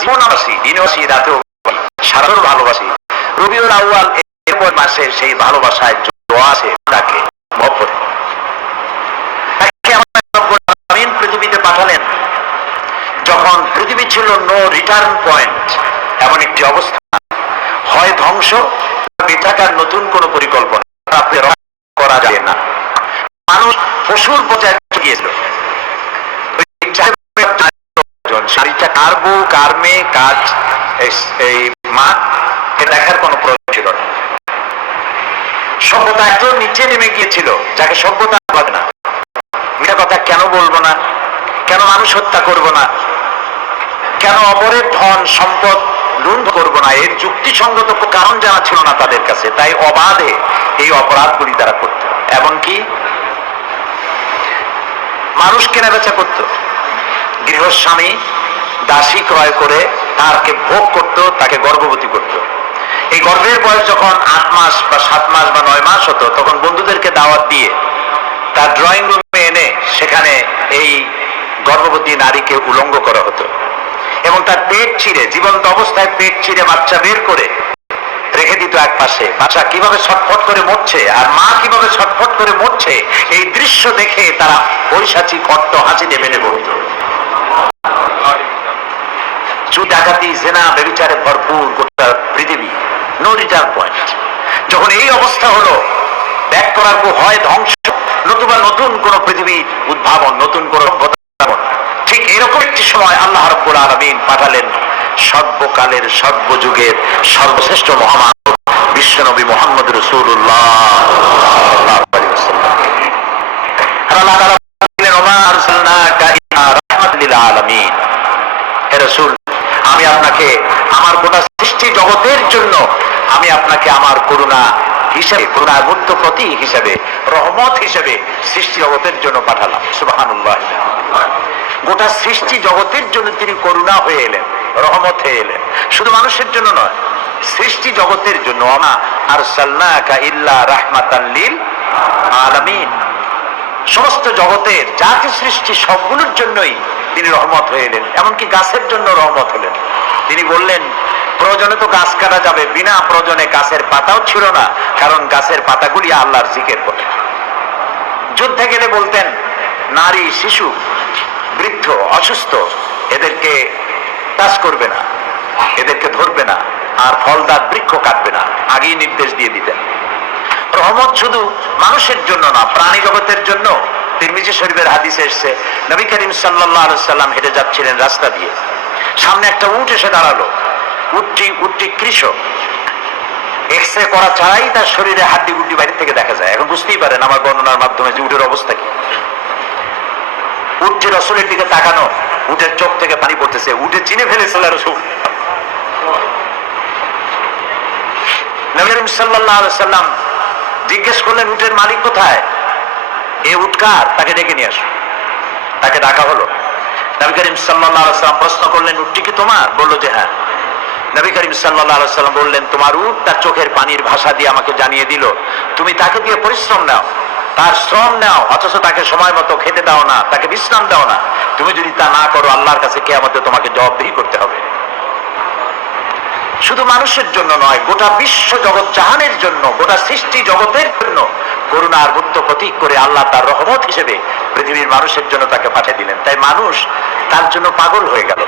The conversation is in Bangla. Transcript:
জীবনবাসী দিনবাসী রাতেও সারার ভালোবাসি। রবিউল আউয়াল এরপর মাসে সেই ভালোবাসায় দোয়া আছে তাকে মহব্বত। পৃথিবীতে পাঠালেন যখন পৃথিবী ছিল নো রিটার্ন পয়েন্ট, এমন একটি অবস্থা, হয় ধ্বংস বেথাকার নতুন কোন পরিকল্পনা করা যায় না। মানুষ পশুর পর্যায়ে গিয়েছিল। শাড়িটা কার বউ কার মেয়ে কার এই মা দেখার কোন প্রয়োজন ছিল না। সভ্যতা এত নিচে নেমে গিয়েছিল যাকে সভ্যতা বলে না। মিথ্যা কথা কেন বলবো না, কেন মানুষ হত্যা করব না, কেন অপরের ধন সম্পদ লুণ্ঠ করব না, এর যুক্তিসঙ্গত কারণ জানা ছিল না তাদের কাছে। তাই অবাধে এই অপরাধগুলি তারা করত। এমনকি মানুষ কেনাবেচা করত। গৃহস্বামী দাসী ক্রয় করে তাকে ভোগ করত, তাকে গর্ভবতী করত। এই গর্ভের বয়স যখন 8 মাস বা 7 মাস বা 9 মাস হতো, তখন বন্ধুদেরকে দাওয়াত দিয়ে তার ড্রয়িং রুমে এনে সেখানে এই গর্ভবতী নারীকে উলঙ্গ করা হতো এবং তার পেট ছিঁড়ে, জীবন্ত অবস্থায় পেট ছিঁড়ে বাচ্চা বের করে রেখে দিত এক পাশে। বাচ্চা কিভাবে ছটফট করে মরছে আর মা কিভাবে ছটফট করে মরছে, এই দৃশ্য দেখে তারা পৈশাচিক কট্ট হাসিতে মেনে পড়ত। চুর ডাকাতি জেনা ব্যভিচারে ভরপুর গোটা পৃথিবী, নো রিটার্ন পয়েন্ট। যখন এই অবস্থা হলো, ব্যাক করার হয় ধ্বংস নতুবা নতুন কোন পৃথিবী উদ্ভাবন, নতুন কোন ঠিক এরকম একটি সময় আল্লাহ রাব্বুল আলামিন পাঠালেন সর্বকালের সর্বযুগের সর্বশ্রেষ্ঠ মহামানব বিশ্বনবী মুহাম্মদ রাসূলুল্লাহ সাল্লাল্লাহু আলাইহি ওয়াসাল্লাম। আল্লাহ তাআলা বলেন ওয়া আরসালনাকা ইলা রাহমাতাল লিল আলামিন। হে রাসূল, আমি আপনাকে আমার গোটা সৃষ্টি জগতের জন্য আমি আপনাকে আমার করুণা হিসেবে, করুণার মূর্ত প্রতীক হিসেবে, রহমত হিসেবে সৃষ্টি জগতের জন্য পাঠালাম। সুবহানাল্লাহ। গোটা সৃষ্টি জগতের জন্য তিনি করুণা হয়ে এলেন, রহমত হয়ে এলেন। শুধু মানুষের জন্য নয়, সৃষ্টি জগতের জন্য। ওমা আরসালনাকা ইল্লা রাহমাতাল লিল আলামিন। সমস্ত জগতের জাতি সৃষ্টি সবগুলোর জন্যই তিনি রহমত হয়ে এলেন। এমনকি গাছের জন্য রহমত হলেন। তিনি বললেন প্রয়োজনে তো গাছ কাটা যাবে, বিনা প্রয়োজনে গাছের পাতাও ছিল না, কারণ গাছের পাতাগুলি আল্লাহর জিকির করে। যুদ্ধে গেলে বলতেন নারী, শিশু, বৃদ্ধ, অসুস্থ এদেরকে টাচ করবে না, এদেরকে ধরবে না, আর ফলদার বৃক্ষ কাটবে না, আগেই নির্দেশ দিয়ে দিতেন। রহমত শুধু মানুষের জন্য না, প্রাণী জগতের জন্য। তিরমিজি শরীফের হাদিসে এসেছে, নবী করিম সাল্লাল্লাহু আলাইহি ওয়াসাল্লাম হেঁটে যাচ্ছিলেন রাস্তা দিয়ে, সামনে একটা উট এসে দাঁড়ালো। উটটি কৃষক, এক্সরে করা ছাড়াই তার শরীরে হাড্ডি গুড্ডি বাইরে থেকে দেখা যায়। এখন বুঝতেই পারেন আমার বর্ণনার মাধ্যমে যে উটের অবস্থা কি। উটটি রাসূলের দিকে তাকানো, উটের চোখ থেকে পানি পড়তেছে, উটে চিনে ফেলেছে রাসূল। নবী করিম সাল্লাল্লাহু আলাইহি ওয়াসাল্লাম জিজ্ঞেস করলেন উটের মালিক কোথায়, এ উট কার, তাকে ডেকে নিয়ে আসো। তাকে ডাকা হলো। নবী করিম সাল্লাল্লাহু আলাইহি ওয়াসাল্লাম প্রশ্ন করলেন উটটি কি তোমার? বলল যে হ্যাঁ। নবী করিম সাল্লাল্লাহু আলাইহি ওয়াসাল্লাম বললেন তোমার উট তার চোখের পানির ভাষা দিয়ে আমাকে জানিয়ে দিল তুমি তাকে দিয়ে পরিশ্রম নাও, তার শ্রম নাও, অথচ তাকে সময় মতো খেতে দাও না, তাকে বিশ্রাম দাও না। তুমি যদি তা না করো আল্লাহর কাছে কিয়ামতে তোমাকে জবাবদিহি করতে হবে। শুধু মানুষের জন্য নয়, গোটা বিশ্ব জগৎ জাহানের জন্য, গোটা সৃষ্টি জগতের জন্য করুণার মূর্ত প্রতীক করে আল্লাহ তার রহমত হিসেবে পৃথিবীর মানুষের জন্য তাকে পাঠিয়ে দিলেন। তাই মানুষ তার জন্য পাগল হয়ে গেল।